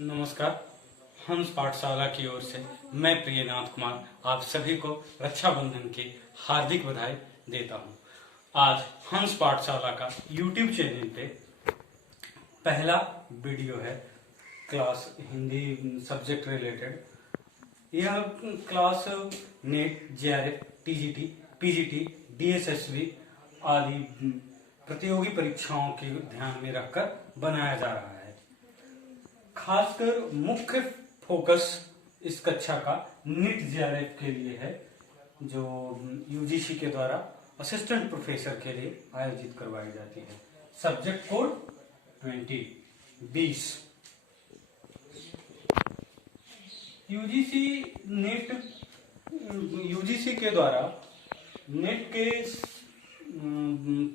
नमस्कार। हंस पाठशाला की ओर से मैं प्रियनाथ कुमार आप सभी को रक्षाबंधन की हार्दिक बधाई देता हूं। आज हंस पाठशाला का YouTube चैनल पे पहला वीडियो है क्लास हिंदी सब्जेक्ट रिलेटेड। यह class net, JRF, TGT, PGT, DSSB आदि प्रतियोगी परीक्षाओं के ध्यान में रखकर बनाया जा रहा है। खासकर मुख्य फोकस इस कक्षा का नीट जेआरएफ के लिए है, जो यूजीसी के द्वारा असिस्टेंट प्रोफेसर के लिए आयोजित करवाई जाती है। Subject code 2020। यूजीसी के द्वारा नेट के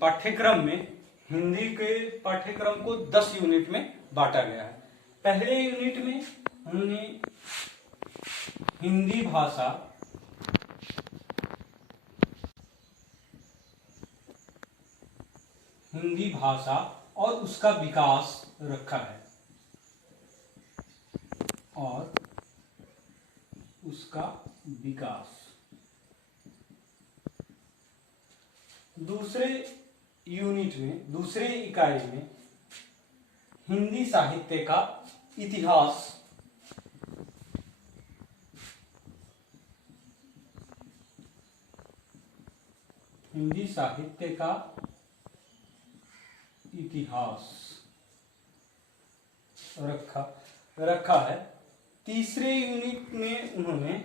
पाठ्यक्रम में हिंदी के पाठ्यक्रम को 10 यूनिट में बांटा गया है। पहले यूनिट में हमने हिंदी भाषा और उसका विकास रखा है दूसरे यूनिट में, दूसरे इकाई में हिंदी साहित्य का इतिहास, हिंदी साहित्य का इतिहास रखा है। तीसरे यूनिट में उन्होंने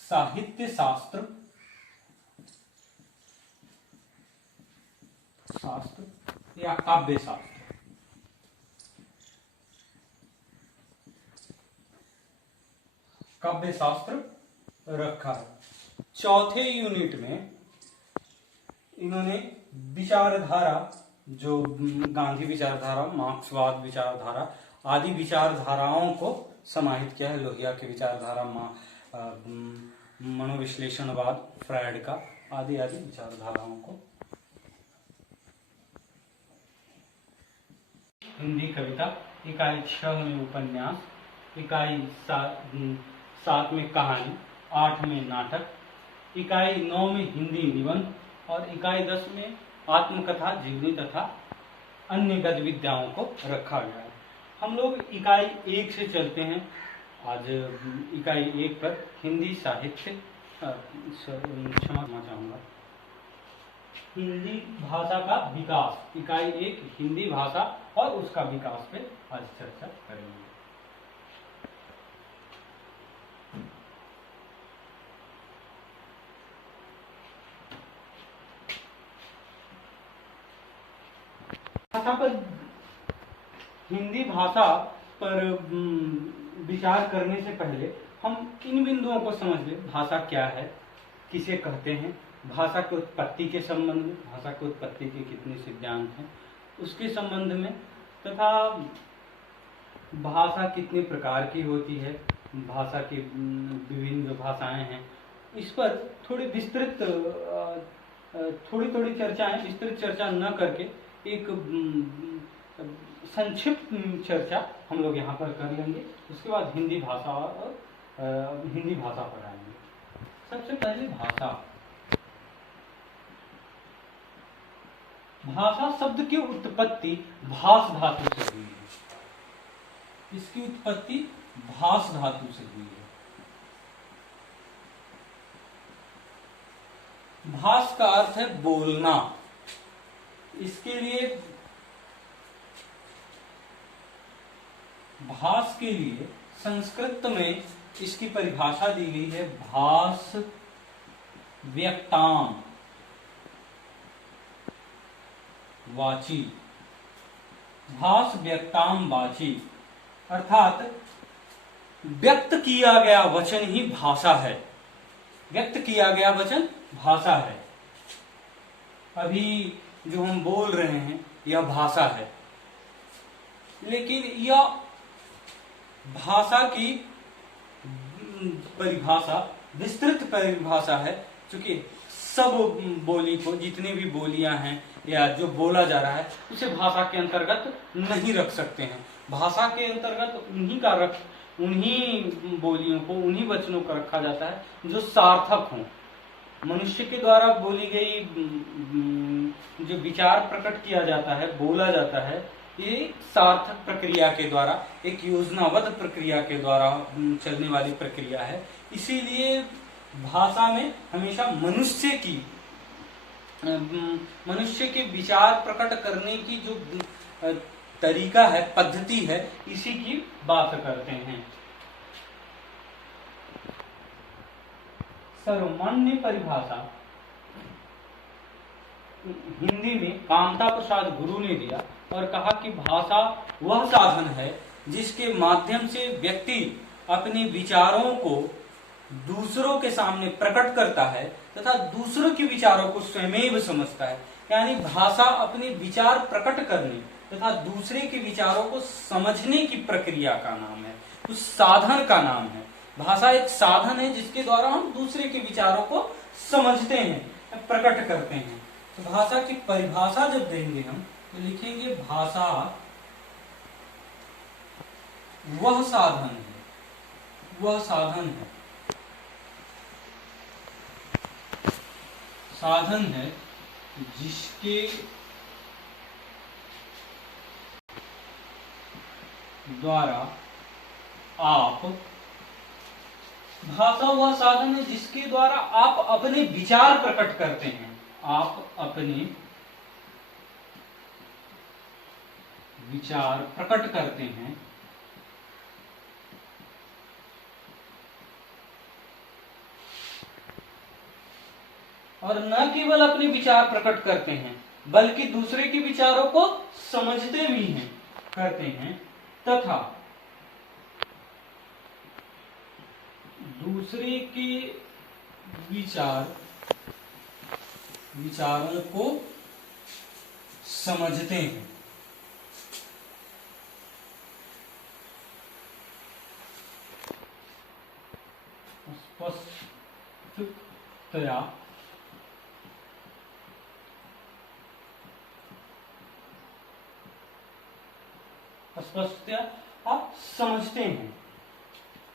साहित्य शास्त्र या काव्य शास्त्र रखा है। चौथे यूनिट में इन्होंने विचारधारा, जो गांधी विचारधारा, मार्क्सवाद विचारधारा आदि विचारधाराओं को समाहित किया है। लोहिया की विचारधारा, मनोविश्लेषणवाद, फ्रायड का आदि विचारधाराओं को। हिंदी कविता, इकाई 6 में उपन्यास, इकाई 7 में कहानी, 8 में नाटक, इकाई 9 में हिंदी निबंध और इकाई 10 में आत्मकथा, जीवनी तथा अन्य गतिविधियों को रखा गया है। हम लोग इकाई 1 से चलते हैं। आज इकाई 1 पर हिंदी साहित्य, क्षमा चाहूंगा, हिंदी भाषा का विकास, इकाई 1 हिंदी भाषा और उसका विकास पे आज चर्चा करेंगे। हिंदी भाषा पर विचार करने से पहले हम इन बिंदुओं को समझ लें। भाषा क्या है, किसे कहते हैं, भाषा की उत्पत्ति के संबंध में, भाषा की उत्पत्ति के कितने सिद्धांत हैं उसके संबंध में, तथा भाषा कितने प्रकार की होती है, भाषा की विभिन्न जो भाषाएं हैं, इस पर थोड़ी विस्तृत थोड़ी चर्चाएं, विस्तृत चर्चा न करके एक संक्षिप्त चर्चा हम लोग यहाँ पर कर लेंगे। उसके बाद हिंदी भाषा पर आएंगे। सबसे पहले भाषा शब्द की उत्पत्ति भाष धातु से हुई है। इसकी उत्पत्ति भाष धातु से हुई है। भाष का अर्थ है बोलना। इसके लिए भाष के लिए संस्कृत में इसकी परिभाषा दी गई है, भाष व्यक्ताम वाची। भाष व्यक्ताम वाची अर्थात व्यक्त किया गया वचन ही भाषा है। व्यक्त किया गया वचन भाषा है। अभी जो हम बोल रहे हैं यह भाषा है, लेकिन यह भाषा की परिभाषा विस्तृत परिभाषा है, क्योंकि सब बोली को, जितनी भी बोलियां हैं या जो बोला जा रहा है, उसे भाषा के अंतर्गत नहीं रख सकते हैं। भाषा के अंतर्गत उन्हीं बोलियों को, उन्हीं वचनों का रखा जाता है जो सार्थक हों। मनुष्य के द्वारा बोली गई जो विचार प्रकट किया जाता है, बोला जाता है, ये सार्थक प्रक्रिया के द्वारा, एक योजनाबद्ध प्रक्रिया के द्वारा चलने वाली प्रक्रिया है। इसीलिए भाषा में हमेशा मनुष्य के विचार प्रकट करने की जो तरीका है, पद्धति है, इसी की बात करते हैं। सर्वमान्य परिभाषा हिंदी में कामता प्रसाद गुरु ने दिया और कहा कि भाषा वह साधन है जिसके माध्यम से व्यक्ति अपने विचारों को दूसरों के सामने प्रकट करता है तथा दूसरों के विचारों को स्वयं समझता है। यानी भाषा अपने विचार प्रकट करने तथा दूसरे के विचारों को समझने की प्रक्रिया का नाम है, उस साधन का नाम है। भाषा एक साधन है जिसके द्वारा हम दूसरे के विचारों को समझते हैं, प्रकट करते हैं। तो भाषा की परिभाषा जब देंगे हम, तो लिखेंगे भाषा वह साधन है जिसके द्वारा आप अपने विचार प्रकट करते हैं। आप अपने विचार प्रकट करते हैं और न केवल अपने विचार प्रकट करते हैं बल्कि दूसरे के विचारों को समझते भी हैं, करते हैं तथा दूसरे के विचारों को समझते हैं। स्पष्टतया आप समझते हैं।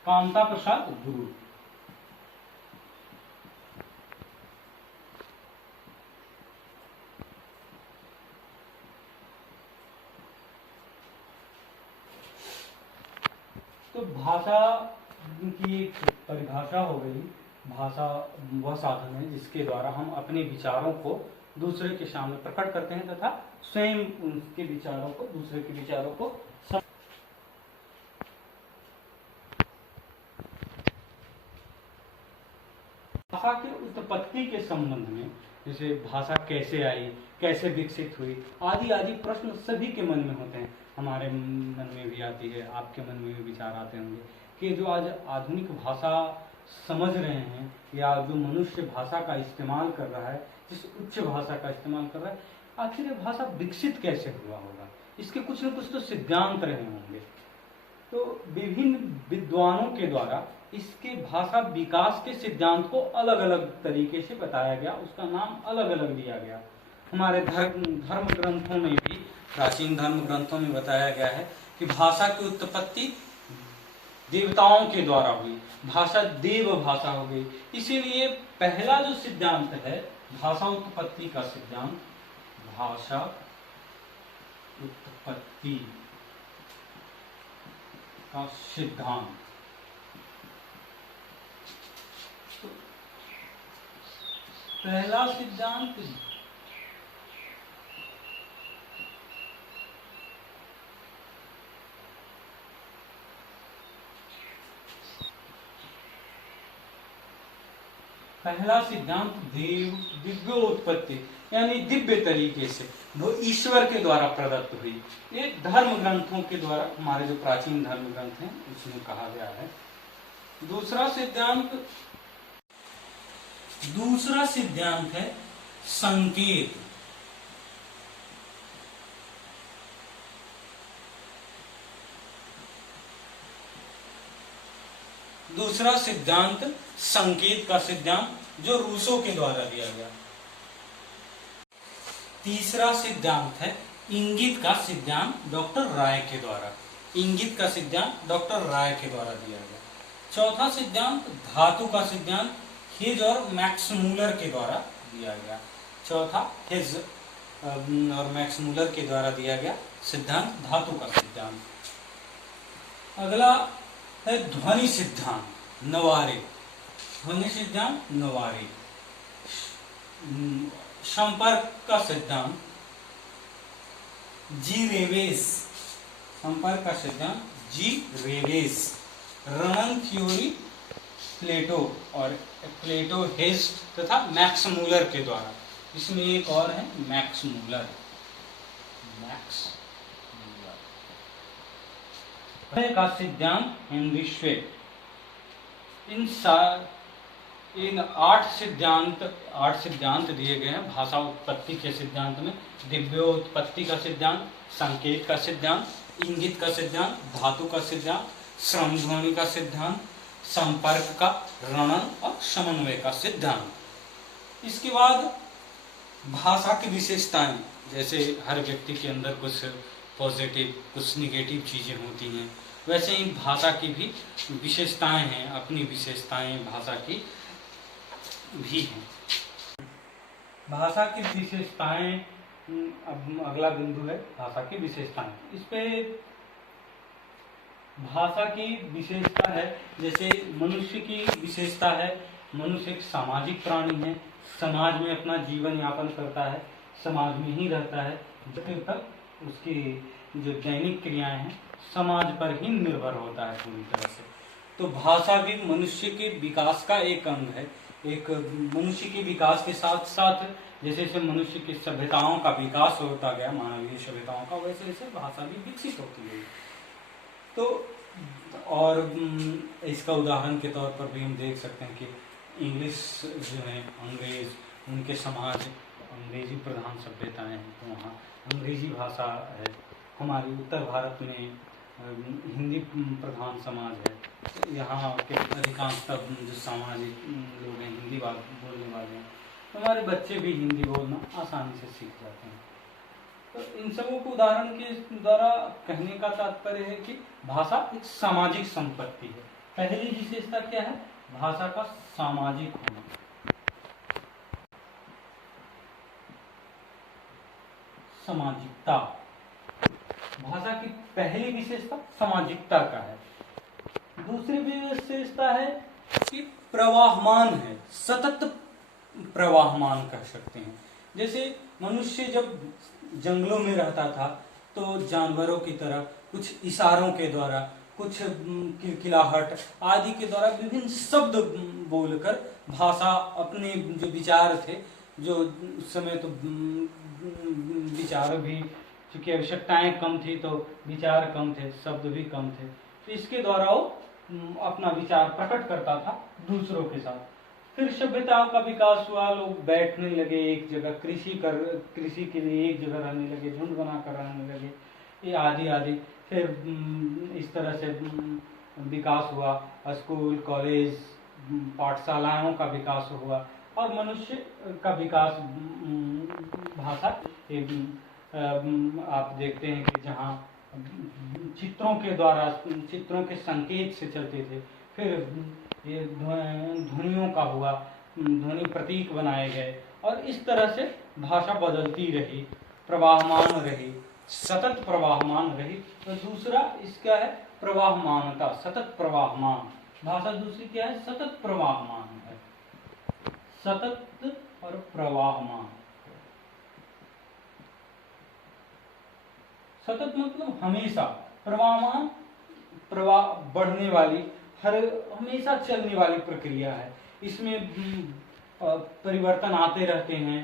कामता प्रसाद गुरु। तो भाषा की एक परिभाषा हो गई। भाषा वह साधन है जिसके द्वारा हम अपने विचारों को दूसरे के सामने प्रकट करते हैं तथा स्वयं उसके विचारों को, दूसरे के विचारों को भाषा के उत्पत्ति के संबंध में, जैसे भाषा कैसे आई, कैसे विकसित हुई, आदि आदि प्रश्न सभी के मन में होते हैं। हमारे मन में भी आती है, आपके मन में भी विचार आते होंगे कि जो आज आधुनिक भाषा समझ रहे हैं या जो मनुष्य भाषा का इस्तेमाल कर रहा है, जिस उच्च भाषा का इस्तेमाल कर रहा है, आखिर ये भाषा विकसित कैसे हुआ होगा। इसके कुछ न कुछ तो सिद्धांत रहे होंगे। तो विभिन्न विद्वानों के द्वारा इसके भाषा विकास के सिद्धांत को अलग अलग तरीके से बताया गया, उसका नाम अलग अलग दिया गया। हमारे धर्म ग्रंथों में भी, प्राचीन धर्म ग्रंथों में बताया गया है कि भाषा की उत्पत्ति देवताओं के द्वारा हुई, भाषा देव भाषा हो गई। इसीलिए पहला जो सिद्धांत है भाषा उत्पत्ति का सिद्धांत, भाषा उत्पत्ति का सिद्धांत, तो पहला सिद्धांत दिव्योत्पत्ति, यानी दिव्य तरीके से वो ईश्वर के द्वारा प्रदत्त हुई। ये धर्म ग्रंथों के द्वारा, हमारे जो प्राचीन धर्म ग्रंथ हैं उसमें कहा गया है। दूसरा सिद्धांत है संकेत। दूसरा सिद्धांत संकेत का सिद्धांत, जो रूसो के द्वारा दिया गया। तीसरा सिद्धांत है इंगित का सिद्धांत, डॉक्टर राय के द्वारा। इंगित का सिद्धांत डॉक्टर राय के द्वारा दिया गया। चौथा सिद्धांत धातु का सिद्धांत, हिज और मैक्स मूलर के द्वारा दिया गया। चौथा हिज और मैक्स मूलर के द्वारा दिया गया सिद्धांत धातु का सिद्धांत। अगला है ध्वनि सिद्धांत, नवारे। ध्वनि सिद्धांत नवारे। संपर्क का सिद्धांत जी रेवेस। संपर्क का सिद्धांत जी रेवेस। रणन थ्योरी प्लेटो और प्लेटो, हिस्ट तथा मैक्स मूलर के द्वारा। इसमें एक और है मैक्स मूलर। मैक्स मूलर का सिद्धांत हेनरी श्वेट। इन 8 सिद्धांत दिए गए हैं भाषा उत्पत्ति के सिद्धांत में। दिव्योत्पत्ति का सिद्धांत, संकेत का सिद्धांत, इंगित का सिद्धांत, धातु का सिद्धांत, श्रमध्वनि का सिद्धांत, संपर्क का, रणन और समन्वय का सिद्धांत। इसके बाद भाषा की विशेषताएं, जैसे हर व्यक्ति के अंदर कुछ पॉजिटिव कुछ निगेटिव चीजें होती हैं, वैसे ही भाषा की भी विशेषताएं हैं, अपनी विशेषताएं भाषा की भी हैं। भाषा की विशेषताएं, अब अगला बिंदु है भाषा की विशेषताएं। इस पे भाषा की विशेषता है, जैसे मनुष्य की विशेषता है, मनुष्य एक सामाजिक प्राणी है, समाज में अपना जीवन यापन करता है, समाज में ही रहता है, जब तक उसकी जो दैनिक क्रियाएं हैं समाज पर ही निर्भर होता है पूरी तरह से। तो भाषा भी मनुष्य के विकास का एक अंग है। एक मनुष्य के विकास के साथ साथ जैसे जैसे मनुष्य की सभ्यताओं का विकास होता गया, मानवीय सभ्यताओं का, वैसे वैसे भाषा भी विकसित होती गई। तो और इसका उदाहरण के तौर पर भी हम देख सकते हैं कि इंग्लिश जो है, अंग्रेज, उनके समाज अंग्रेजी प्रधान सभ्यताएं हैं, तो वहाँ अंग्रेजी भाषा है। हमारी उत्तर भारत में हिंदी प्रधान समाज है, तो यहाँ के अधिकांशतः जो सामाजिक लोग हैं हिंदी बोलने वाले हैं, तो हमारे बच्चे भी हिंदी बोलना आसानी से सीख जाते हैं। तो इन सबों को उदाहरण के द्वारा कहने का तात्पर्य है कि भाषा एक सामाजिक संपत्ति है। पहली विशेषता क्या है? भाषा का सामाजिक होना। सामाजिकता, भाषा की पहली विशेषता सामाजिकता का है। दूसरी विशेषता है कि प्रवाहमान है, सतत प्रवाहमान कह सकते हैं। जैसे मनुष्य जब जंगलों में रहता था तो जानवरों की तरह कुछ इशारों के द्वारा, कुछ किलकिलाहट आदि के द्वारा विभिन्न शब्द बोलकर भाषा, अपने जो विचार थे, जो उस समय तो विचार भी, चूंकि आवश्यकताएं कम थी तो विचार कम थे, शब्द भी कम थे, तो इसके द्वारा वो अपना विचार प्रकट करता था दूसरों के साथ। फिर सभ्यताओं का विकास हुआ, लोग बैठने लगे एक जगह, कृषि के लिए एक जगह रहने लगे, झुंड बनाकर रहने लगे, ये आदि आदि। फिर इस तरह से विकास हुआ, स्कूल, कॉलेज, पाठशालाओं का विकास हुआ और मनुष्य का विकास भाषा। आप देखते हैं कि जहाँ चित्रों के द्वारा, चित्रों के संकेत से चलते थे, फिर ये ध्वनियों का हुआ, ध्वनि प्रतीक बनाए गए और इस तरह से भाषा बदलती रही, प्रवाहमान रही, सतत प्रवाहमान रही। तो दूसरा इसका है प्रवाहमानता, सतत प्रवाहमान। भाषा दूसरी क्या है? सतत प्रवाहमान है, सतत और प्रवाहमान। सतत मतलब हमेशा, प्रवाहमान प्रवाह बढ़ने वाली, हमेशा चलने वाली प्रक्रिया है। इसमें परिवर्तन आते रहते हैं।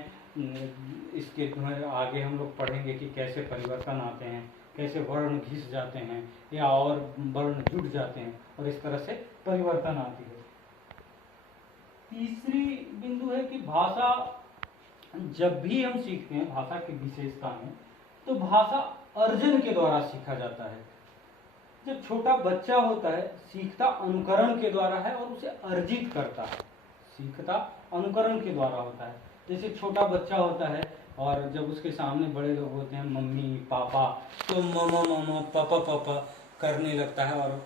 इसके आगे हम लोग पढ़ेंगे कि कैसे परिवर्तन आते हैं, कैसे वर्ण घिस जाते हैं या और वर्ण जुड़ जाते हैं और इस तरह से परिवर्तन आती है। तीसरी बिंदु है कि भाषा जब भी हम सीखते हैं, भाषा की विशेषता में, तो भाषा अर्जन के द्वारा सीखा जाता है। जब छोटा बच्चा होता है, सीखता अनुकरण के द्वारा है और उसे अर्जित करता है, सीखता अनुकरण के द्वारा होता है। जैसे छोटा बच्चा होता है और जब उसके सामने बड़े लोग होते हैं, मम्मी पापा, तो मामा मामा पापा पापा करने लगता है। और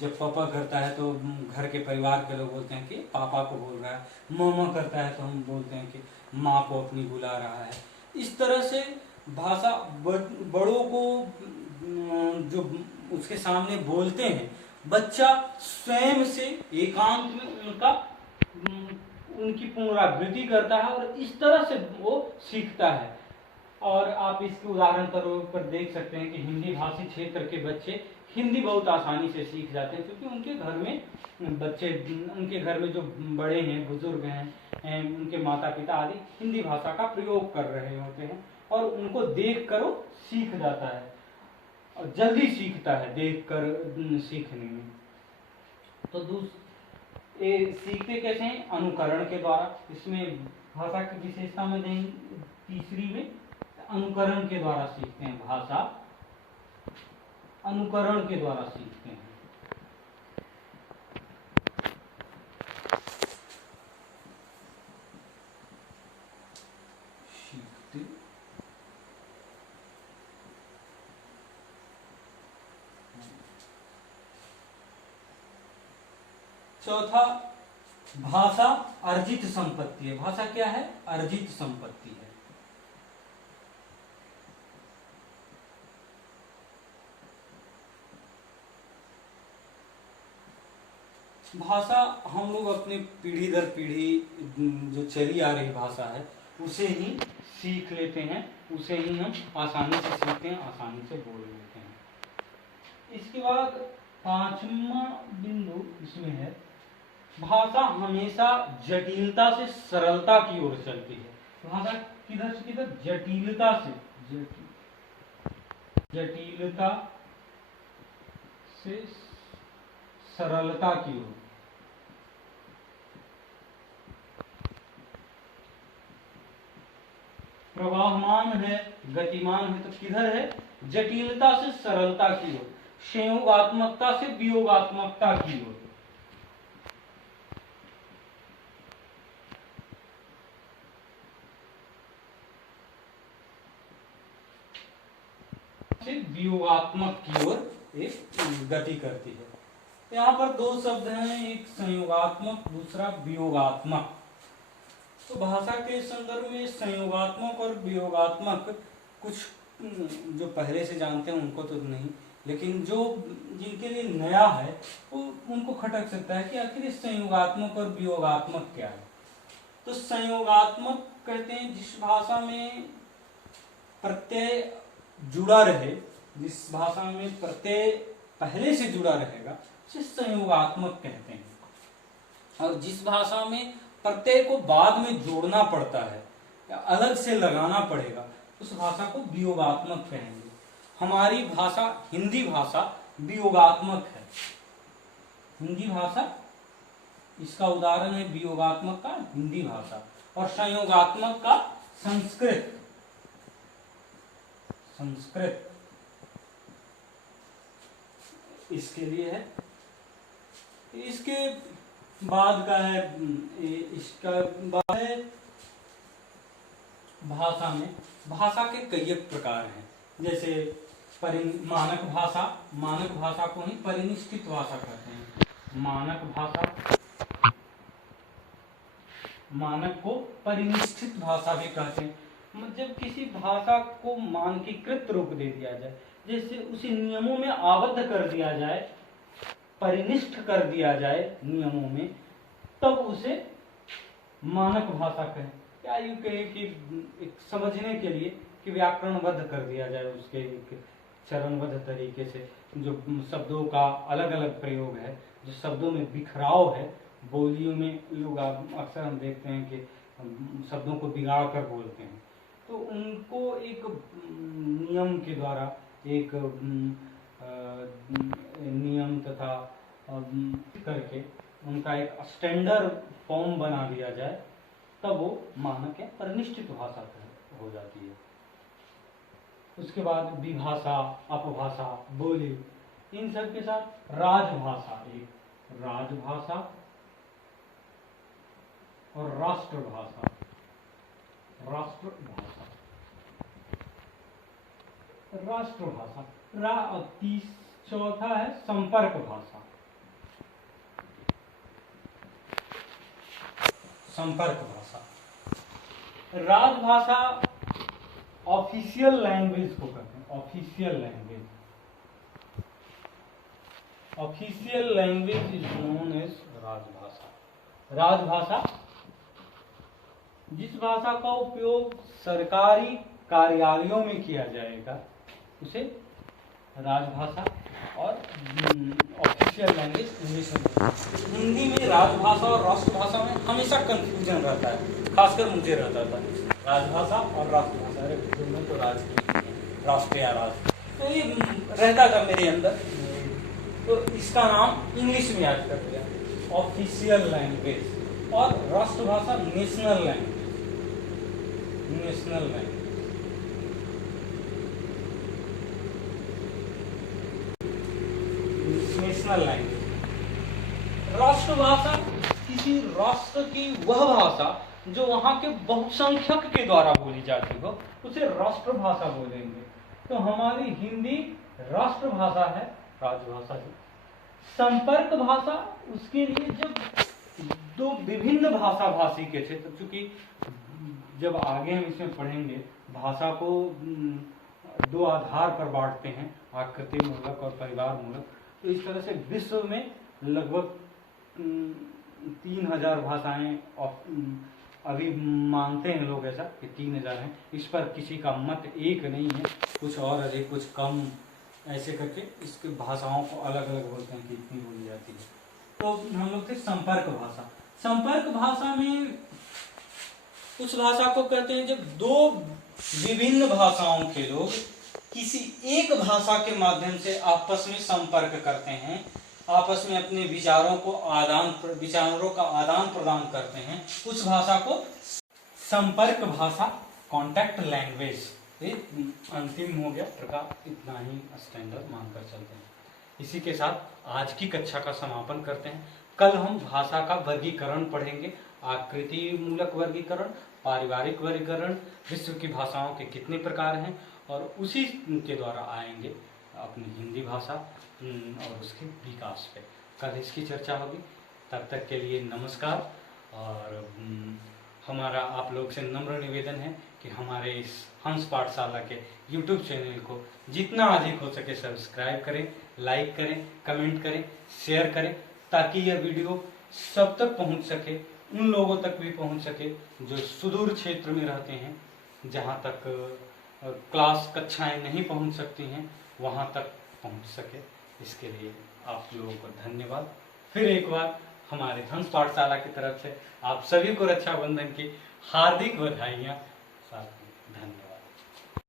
जब पापा करता है तो घर के परिवार के लोग बोलते हैं कि पापा को बोल रहा है। मामा करता है तो हम बोलते हैं कि माँ को अपनी बुला रहा है। इस तरह से भाषा बड़ों को जो उसके सामने बोलते हैं, बच्चा स्वयं से एकांत में उनकी पुनरावृत्ति करता है और इस तरह से वो सीखता है। और आप इसके उदाहरण पर देख सकते हैं कि हिंदी भाषी क्षेत्र के बच्चे हिंदी बहुत आसानी से सीख जाते हैं, क्योंकि उनके घर में बच्चे, उनके घर में जो बड़े हैं, बुजुर्ग हैं, उनके माता पिता आदि हिंदी भाषा का प्रयोग कर रहे होते हैं और उनको देख कर वो सीख जाता है और जल्दी सीखता है देख कर सीखने में। तो ये सीखते कैसे हैं? अनुकरण के द्वारा। इसमें भाषा की विशेषता में देंगे तीसरी में, अनुकरण के द्वारा सीखते हैं। भाषा अनुकरण के द्वारा सीखते हैं। चौथा, भाषा अर्जित संपत्ति है। भाषा क्या है? अर्जित संपत्ति है। भाषा हम लोग अपनी पीढ़ी दर पीढ़ी जो चली आ रही भाषा है उसे ही सीख लेते हैं, उसे ही हम आसानी से सीखते हैं, आसानी से बोल लेते हैं। इसके बाद पांचवा बिंदु इसमें है, भाषा हमेशा जटिलता से सरलता की ओर चलती है। भाषा किधर से किधर? जटिलता से जटिलता से सरलता की ओर। प्रवाहमान है, गतिमान है, तो किधर है? जटिलता से सरलता की ओर, संयोगात्मकता से वियोगात्मकता की ओर। वियोगात्मक की ओर एक गति करती है। यहाँ पर दो शब्द हैं, एक संयोगात्मक, दूसरा वियोगात्मक। तो भाषा के संदर्भ में संयोगात्मक और वियोगात्मक कुछ जो पहले से जानते हैं उनको तो नहीं, लेकिन जो जिनके लिए नया है वो उनको खटक सकता है कि आखिर संयोगात्मक और वियोगात्मक क्या है। तो संयोगात्मक कहते हैं जिस भाषा में प्रत्यय जुड़ा रहे, जिस भाषा में प्रत्यय पहले से जुड़ा रहेगा उसे संयोगात्मक कहते हैं। और जिस भाषा में प्रत्यय को बाद में जोड़ना पड़ता है या अलग से लगाना पड़ेगा उस भाषा को वियोगात्मक कहेंगे। हमारी भाषा हिंदी भाषा वियोगात्मक है। हिंदी भाषा, इसका उदाहरण है वियोगात्मक का हिंदी भाषा, और संयोगात्मक का संस्कृत। संस्कृत इसके लिए है। इसके बाद का है, इसका बाद है भाषा में, भाषा के कई प्रकार हैं। जैसे मानक भाषा, मानक भाषा को ही परिनिष्ठित भाषा कहते हैं। मानक भाषा, मानक को परिनिष्ठित भाषा भी कहते हैं। जब किसी भाषा को मानकीकृत रूप दे दिया जाए, जैसे उसे नियमों में आबद्ध कर दिया जाए, परिनिष्ठ कर दिया जाए नियमों में, तब उसे मानक भाषा कहें। या यूं कहे कि एक समझने के लिए कि व्याकरणबद्ध कर दिया जाए, उसके एक चरणबद्ध तरीके से, जो शब्दों का अलग अलग प्रयोग है, जो शब्दों में बिखराव है। बोलियों में लोग अक्सर हम देखते हैं कि शब्दों को बिगाड़ कर बोलते हैं, तो उनको एक नियम के द्वारा, एक नियम तथा करके उनका एक स्टैंडर्ड फॉर्म बना दिया जाए, तब वो मानक या परिनिष्ठित भाषा हो जाती है। उसके बाद विभाषा, अपभाषा, बोली, इन सब के साथ राजभाषा, एक राजभाषा और राष्ट्रभाषा। राष्ट्रभाषा, राष्ट्रभाषा। चौथा है संपर्क भाषा। संपर्क भाषा, राजभाषा ऑफिशियल लैंग्वेज को कहते हैं। Official language, official language is known as राजभाषा। राजभाषा जिस भाषा का उपयोग सरकारी कार्यालयों में किया जाएगा उसे राजभाषा, और ऑफिशियल लैंग्वेज इंग्लिश में। हिंदी में राजभाषा और राष्ट्रभाषा में हमेशा कंफ्यूजन रहता है, खासकर मुझे रहता था। राजभाषा और राष्ट्रभाषा, अरे दोनों तो राष्ट्र या राष्ट्र, तो ये रहता था मेरे अंदर। तो इसका नाम इंग्लिश में याद कर दिया, ऑफिशियल लैंग्वेज। और राष्ट्रभाषा national language, national language. National language. राष्ट्रभाषा किसी राष्ट्र की वह भाषा जो वहां के बहुसंख्यक के द्वारा बोली जाती हो उसे राष्ट्रभाषा बोलेंगे। तो हमारी हिंदी राष्ट्रभाषा है, राजभाषा है। संपर्क भाषा उसके लिए जब दो विभिन्न भाषा भाषी के थे, तो चूंकि जब आगे हम इसमें पढ़ेंगे भाषा को दो आधार पर बांटते हैं, आकृति मूलक और परिवार मूलक। तो इस तरह से विश्व में लगभग 3000 भाषाएं अभी मानते हैं लोग ऐसा कि 3000 हैं। इस पर किसी का मत एक नहीं है, कुछ और अधिक कुछ कम, ऐसे करके इसके भाषाओं को अलग अलग बोलते हैं कि इतनी बोली जाती है। तो हम लोग थे संपर्क भाषा। संपर्क भाषा में उस भाषा को कहते हैं जब दो विभिन्न भाषाओं के लोग किसी एक भाषा के माध्यम से आपस में संपर्क करते हैं, आपस में अपने विचारों का आदान प्रदान करते हैं, उस भाषा को संपर्क भाषा, कॉन्टैक्ट लैंग्वेज। ये अंतिम हो गया प्रकार, इतना ही स्टैंडर्ड मानकर चलते हैं। इसी के साथ आज की कक्षा का समापन करते हैं। कल हम भाषा का वर्गीकरण पढ़ेंगे, आकृति मूलक वर्गीकरण, पारिवारिक वर्गीकरण, विश्व की भाषाओं के कितने प्रकार हैं, और उसी के द्वारा आएंगे अपनी हिंदी भाषा और उसके विकास पे। कल इसकी चर्चा होगी। तब तक के लिए नमस्कार। और हमारा आप लोग से नम्र निवेदन है कि हमारे इस हंस पाठशाला के YouTube चैनल को जितना अधिक हो सके सब्सक्राइब करें, लाइक करें, कमेंट करें, शेयर करें, ताकि यह वीडियो सब तक पहुंच सके, उन लोगों तक भी पहुंच सके जो सुदूर क्षेत्र में रहते हैं, जहां तक क्लास कक्षाएं नहीं पहुंच सकती हैं, वहां तक पहुंच सके। इसके लिए आप लोगों को धन्यवाद। फिर एक बार हमारे हंस पाठशाला की तरफ से आप सभी को रक्षाबंधन की हार्दिक बधाइयाँ।